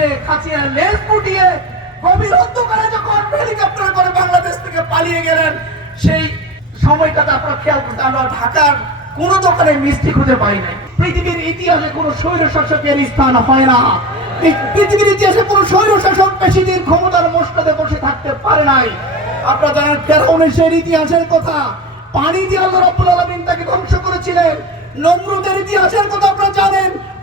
শেখ হাসিনা লেজ ফুটিয়ে গভীর অন্ধকারে যখন হেলিকপ্টার করে বাংলাদেশ থেকে পালিয়ে গেলেন, সেই সময়টাতে আপনারা খেয়াল করতে আমরা ঢাকার কোন দোকানে মিষ্টি খুঁজে পাই নাই। পৃথিবীর ইতিহাসে কোন স্বৈর শাসকের স্থান হয় না। পৃথিবীর ইতিহাসে কোন স্বৈর শাসক বেশি দিন ক্ষমতার মস্তদে বসে থাকতে পারে নাই। আপনারা জানেন ফেরাউনের সেই ইতিহাসের কথা, পানি দিয়ে আল্লাহ রাব্বুল আলামিন তাকে ধ্বংস করেছিলেন। নমরুদের ইতিহাসের কথা আপনারা জানেন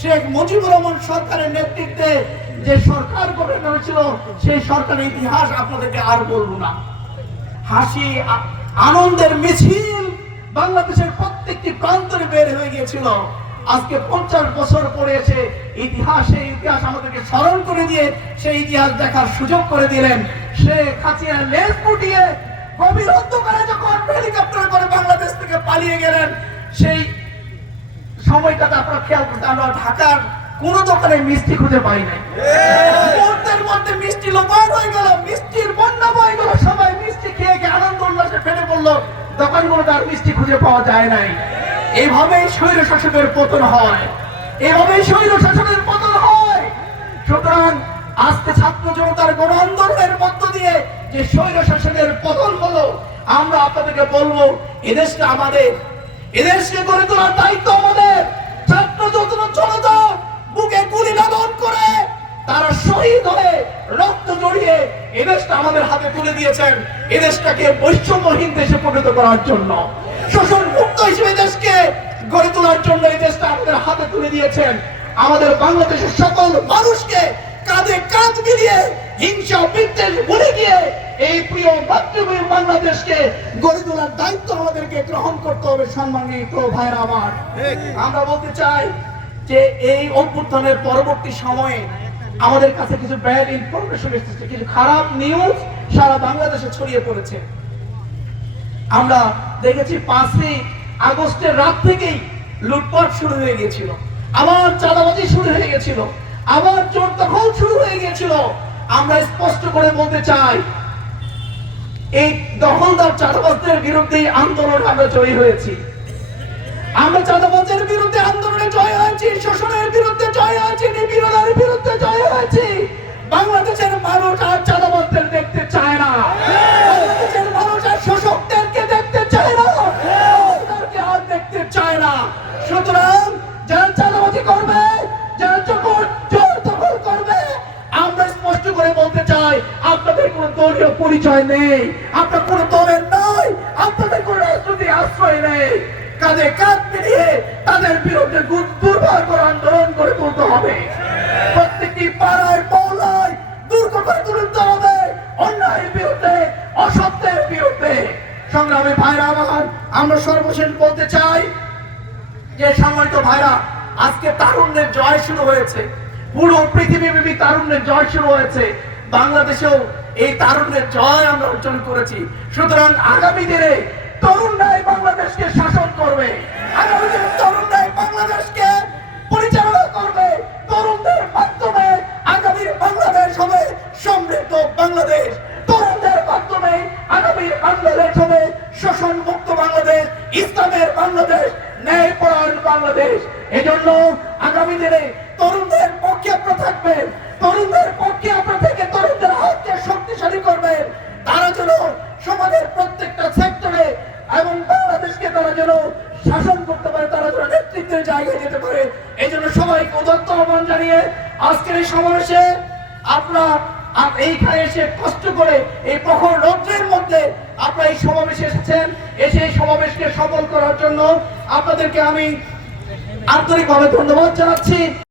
শেখ মুজিবুর রহমান সরকারের নেতৃত্বে যে সরকার গঠন হয়েছিল, সেই সরকারের ইতিহাস আপনাদেরকে আর বলব না। হাসি, আনন্দের মিছিল বাংলাদেশের প্রত্যেকটি প্রান্তরে বের হয়ে গিয়েছিল। আজকে পঞ্চাশ বছর পরে এসে ইতিহাস সেই ইতিহাস আমাদেরকে স্মরণ করে দিয়ে, সেই ইতিহাস দেখার সুযোগ করে দিলেন। সে হাসিনা লেজ ফুটিয়ে গভীর অন্ধকারে যখন হেলিকপ্টার করে বাংলাদেশ থেকে পালিয়ে গেলেন, সেই সময়টাতে আপনারা খেয়াল করতে আমরা ঢাকার কোন দোকানে মিষ্টি খুঁজে পাই নাই। মুহূর্তের মধ্যে মিষ্টি লোপার হয়ে গেল মিষ্টির বন্যা বয়ে গেল সবাই মিষ্টি খেয়ে খেয়ে আনন্দ উল্লাসে ফেলে পড়ল। দোকানগুলোতে আর মিষ্টি খুঁজে পাওয়া যায় নাই। স্বৈর শাসকের পতন হয়। এভাবেই স্বৈর শাসনের পতন হয়। সুতরাং আজকে ছাত্র জনতার গণ আন্দোলনের মধ্য দিয়ে যে স্বৈর শাসনের পতন হলো আমরা আপনাদেরকে বলব এদেশটা আমাদের এদেশকে গড়ে তোলার দায়িত্ব আমাদের। ছাত্র জনতা জনতা বুকে গুলি লালন করে তারা শহীদ হয়ে রক্ত জড়িয়ে এদেশটা আমাদের হাতে তুলে দিয়েছেন। এদেশটাকে বৈষম্যহীন দেশে পরিণত করার জন্য। শোষণ মুক্ত হিসেবে দেশকে গড়ে তোলার জন্য এই দেশটা আমাদের হাতে তুলে দিয়েছেন। আমাদের বাংলাদেশের সকল মানুষকে কাঁধে কাঁধ মিলিয়ে হিংসা বিদ্বেষ ভুলে গিয়ে এই প্রিয় মাতৃভূমি বাংলাদেশকে গড়ে তোলার দায়িত্ব আমাদেরকে গ্রহণ করতে হবে সম্মানিত ভাইরা আমার। আমরা বলতে চাই যে এই অভ্যুত্থানের পরবর্তী সময়ে আমাদের কাছে কিছু ব্যাড ইনফরমেশন এসেছে কিছু খারাপ নিউজ সারা বাংলাদেশে ছড়িয়ে পড়েছে। আমরা দেখেছি পাঁচই আগস্টের রাত থেকেই লুটপাট শুরু হয়ে গিয়েছিল। আবার চাঁদাবাজি শুরু হয়ে গেছিল আবার চোর তখন শুরু হয়ে গিয়েছিল। আমরা স্পষ্ট করে বলতে চাই, এই দখলদার চাঁদাবাজদের বিরুদ্ধে আন্দোলন আমরা জয়ী হয়েছি। আমরা চাঁদাবাজের বিরুদ্ধে আন্দোলনে জয় হয়েছি, শোষণের বলতে চাই, আপনাদের কোনো দলীয় পরিচয় নেই, আপনার কোনো দলের নয়, আপনাদের কোনো রাজনৈতিক আশ্রয় নেই। কাঁধে কাঁধ মিলিয়ে তাদের বিরুদ্ধে দুর্বার করে আন্দোলন করে তুলতে হবে। প্রত্যেকটি পাড়ায় মহলায় দুর্গ করে তুলতে হবে, অন্যায়ের বিরুদ্ধে, অসত্যের বিরুদ্ধে। সংগ্রামী ভাইরা আমার, আমরা সর্বশেষ বলতে চাই যে সম্মানিত ভাইরা, আজকে তারুণ্যের জয় শুরু হয়েছে। পুরো পৃথিবীব্যাপী তারুণ্যের জয় শুরু হয়েছে। বাংলাদেশেও এই তারুণ্যের জয় আমরা অর্জন করেছি। সুতরাং আগামী দিনে তরুণরাই বাংলাদেশকে শাসন করবে। আগামী দিনে তরুণরাই বাংলাদেশকে পরিচালনা করবে। তরুণদের মাধ্যমে বাংলাদেশ হবে সমৃদ্ধ বাংলাদেশ। তরুণদের মাধ্যমে বাংলাদেশ হবে শোষণ মুক্ত বাংলাদেশ। ইসলামের বাংলাদেশ ন্যায় পরায়ণ বাংলাদেশ। এজন্য আগামী দিনে তরুণদের পক্ষে থাকবেন। তরুণদের পক্ষে আপনারা তরুণদের হাতকে শক্তিশালী করবেন তারা যেন সমাজের প্রত্যেকটা সেক্টরে এবং বাংলাদেশকে তারা যেন শাসন করতে পারে, তারা যেন নেতৃত্বের জায়গায় যেতে পারে, এই জন্য সবাইকে উদত্ত আহ্বান জানিয়ে আজকের এই সমাবেশে আপনারা আপ- এইখানে এসে কষ্ট করে এই প্রখর রৌদ্রের মধ্যে আপনারা এই সমাবেশে এসেছেন। এসে এই সমাবেশকে সফল করার জন্য আপনাদেরকে আমি আন্তরিকভাবে ধন্যবাদ জানাচ্ছি।